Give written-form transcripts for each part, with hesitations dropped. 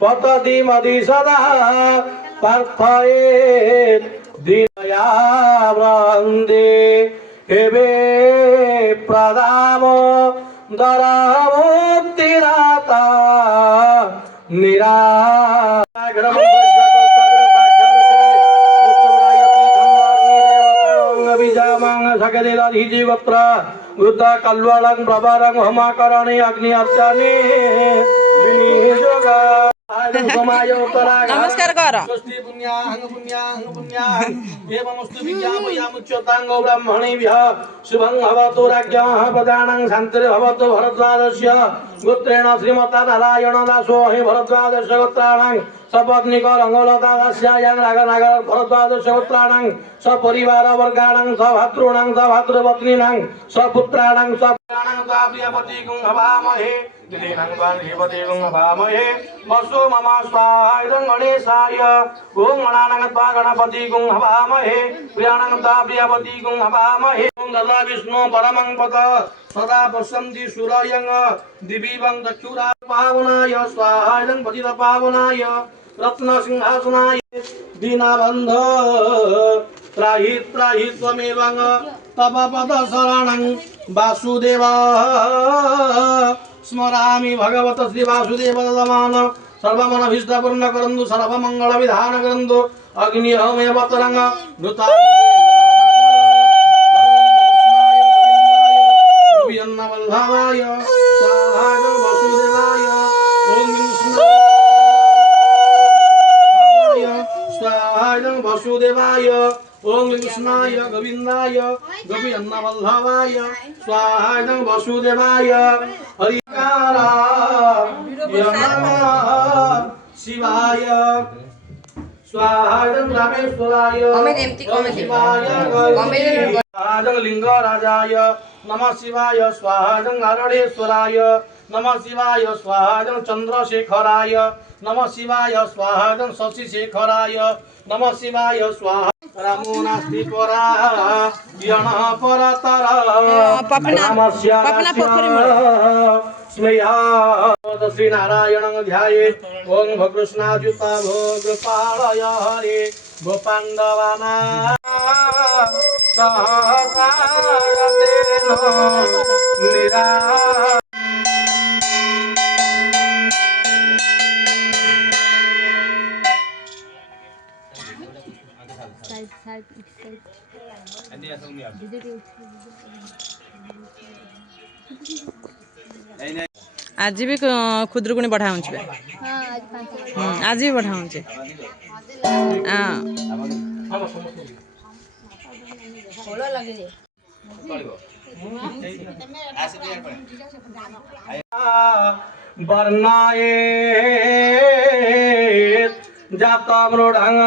पतति मदि सदा पार्थयेत दीनया वृन्दे हेवे प्रदामो दरामोत्तिराता निरा नमस्कार कर शुभं भवतु राज्ञः प्रजानां शान्तिर्भवतु भरद्वाजस्य गोत्रेण श्रीमता नारायण दासो हि भरद्वाजस्य गोत्राणां सपत्नीक रंगलता दास्यायां रागनागर भरद्वाजस्य गोत्राणां सपरिवार वर्गाणां सभातॄणां सभातृपत्नीनां सपुत्राणां सपुत्राणां प्रियपतिगुं हवामहे दिनेनां पार्थिवतिगुं हवामहे वसो मम स्वाहाय गणेशाय ओं गणानां गणपतिगुं हवामहे प्रियाणां प्रियपतिगुं हवामहे ओं ददा विष्णु परमं पद सदा पश्यन्ति सूर्यं दिवीवं दक्षुरा पावनाय स्वाहाय पतित पावनाय रत्न सिंहासनाय दीनबन्ध त्राहि त्राहि त्वमेवं तव पद शरणं वासुदेव स्मरामि भगवत श्री वासुदेव दमान सर्वमनभीष्टपूर्ण करन्तु सर्वमंगल विधान करन्तु अग्निहोमय पतरंग नृता वल्लभाय स्वाहा वासुदेवाय ओम कृष्णाय स्वाहा वासुदेवाय ओम कृष्णाय गोविंदाय गोपीन्नवल्लभाय स्वाहा वासुदेवाय हरिकारा शिवाय स्वाहा रामेश्वराय लिंगराजाय नमः शिवाय स्वाहा नारायणेश्वराय नमः शिवाय स्वाहा चंद्रशेखराय नमः शिवाय स्वाहा शशिशेखराय नमः शिवाय स्वाहा रामो नास्ति परा यणः परतर श्री नारायणं ध्यायेत् ओं भकृष्णाच्युता भोगपालय हरे गोपाण्डवाना सहसारतेन निरा आज भी खुदरुकुणी बढ़ा आज भी बढ़ा वर्णायेत जाता मृडंग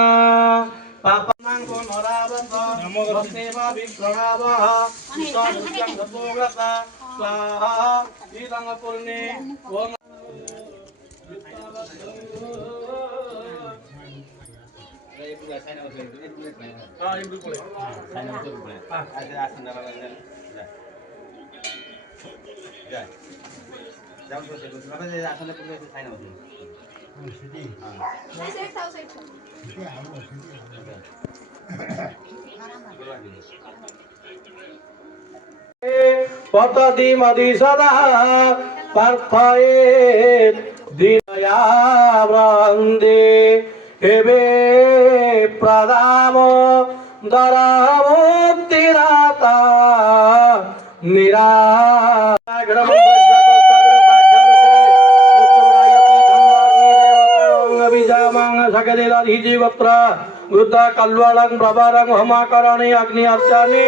पापनांगो नरावत नमोस्तेवा विप्रणवः स्वाहा भोगता स्वाहा ईदंग पुर्णे ओम पतति मदि सदा पार्थयेत दीनया वृन्दे हेवे प्रदामो दरामोत्तिराता निरा गोत्र कल्वालं प्रभारं होमाकरणे अग्नि अर्चने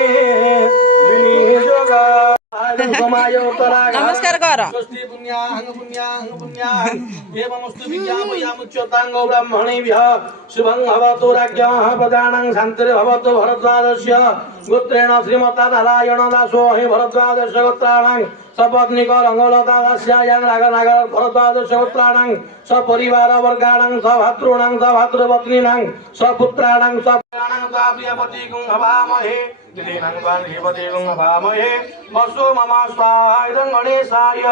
विनियोगा समायोतरागा नमस्कार कर स्वस्ति पुण्याः एवमस्तु विज्ञापयामुच्यताङ्गो ब्राह्मणेभ्यः शुभं भवतु राज्ञः प्रजानां शान्तिर्भवतु भरद्वाजस्य गोत्रेण श्रीमता नारायण दासो हि भरद्वाजस्य गोत्राणां सपत्नीक रङ्गलतादास्यायां रागनागर भरद्वाजस्य गोत्राणां सपरिवार वर्गाणां सभातॄणां सभातृपत्नीनां सपुत्राणां सपुत्राणां प्रियपतिगुं हवामहे दिलेनां पार्थिवदेवं हवामहे वसो मम स्वाहायं गणेशाय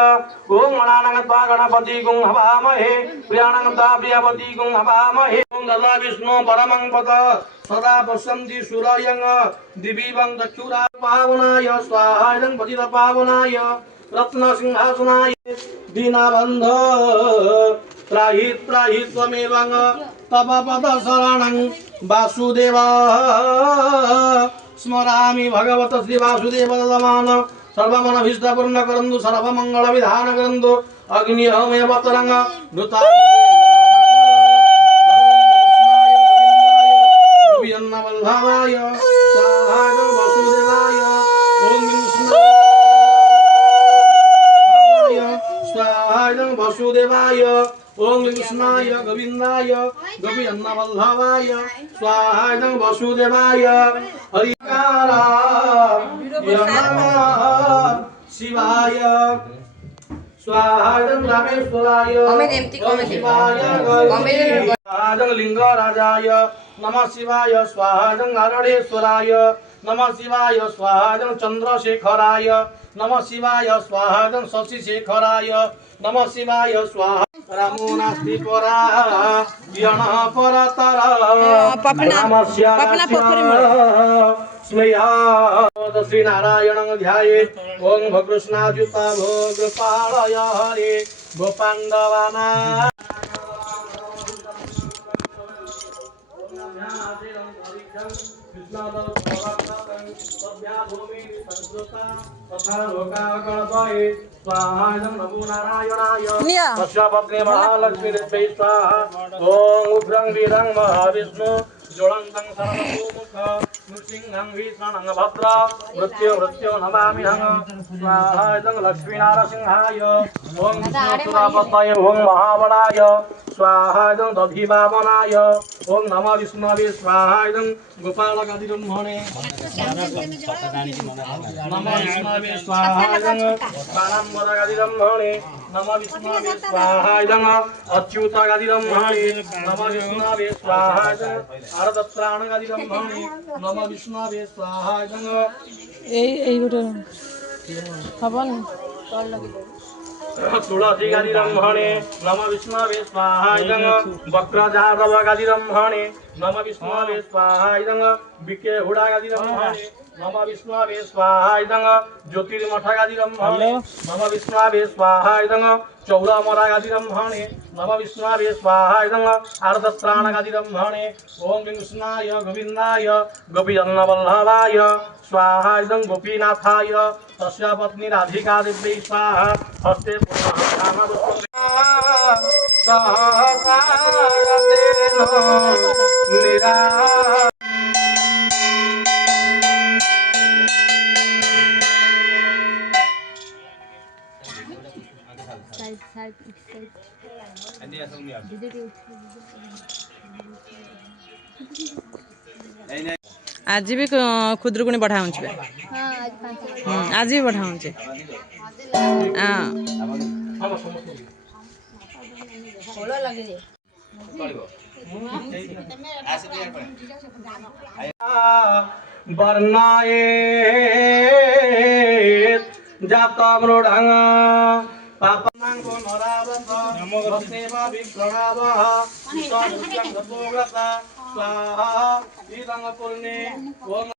ॐ गणानां त्वा गणपतिगुं हवामहे प्रियाणां त्वा प्रियपतिगुं हवामहे ॐ ददा विष्णु परमं पद सदा पश्यन्ति सूरयं दिवीवं दक्षुरा पावनाय स्वाहायं पतित पावनाय रत्नसिंहासनाय दीनबन्ध त्राहित त्वमेवं तव पद शरणं वासुदेव स्मरामि भगवत श्री वासुदेव ददमान सर्वमनभीष्टपूर्ण करन्तु सर्वमंगल विधान करन्तु अग्नि होमय पतरंग नृता वल्लभाय स्वाहाय वासुदेवाय ओम विष्णुवाय स्वाहाय वासुदेवाय ओम कृष्णाय गोविंदाय गोपी अन्नवल्लभाय स्वाहाय वासुदेवाय हरिकारा शिवाय स्वाहाय रामेश्वराय शिवाय लिंगराजाय नमः शिवाय स्वाहाय नारायणेश्वराय नमः शिवाय स्वाहाय चंद्रशेखराय नमः शिवाय स्वाहाय शशिशेखराय नमः शिवाय स्वाहा रामो नास्ति परा यणः परतर रामस्य स्मया श्री नारायणं ध्यायेत् ओं भकृष्णाच्युता भोगपालय हरे गोपाण्डवाना पद्मे महालक्ष्मी स्वाहा ओं उग्रं वीरं महाविष्णु ज्वलन्तं सर्वतोमुख नृसिंहं भीषणं भद्र मृत्यो नमाम्यहं स्वाहा लक्ष्मीनारसिंहाय ओं विष्णुसुरापतये ओं महाबलाय स्वाहा दधिवामनाय ओं नमः विष्णवे स्वाहा गोपालकादिब्रह्मणे नमः विष्णवे स्वाहा बालाम्बरकादिब्रह्मणे नमः विष्णवे स्वाहा अच्युतकादिब्रह्मणे नमः विष्णवे स्वाहा आरदत्राणकादिब्रह्मणे नमः विष्णवे स्वाहा तुलसी गादिब्रह्मणे नमः विष्णवे स्वाहा वक्रजातव गादिब्रह्मणे नमः विष्णवे स्वाहा विके हुडा गादिब्रह्मणे नमः विष्णवे स्वाहा ज्योतिर्मठ गादिब्रह्मणे नमः विष्णवे स्वाहा चौरामरा गादिब्रह्मणे नमः विष्णवे स्वाहा आर्द्रत्राण गादिब्रह्मणे ओं कृष्णाय गोविंदाय गोपीजन्नवल्लभाय स्वाहा गोपीनाथाय तस्य पत्नी राधिका देवी स्वाहा हस्ते आज भी खुदरुकुणी बढ़ा आज भी बढ़ा वर्णायेत जाता मृढंग पापनांगो नरावत नमोस्तेवा विक्रणावः स्वाहा इदं पुर्णे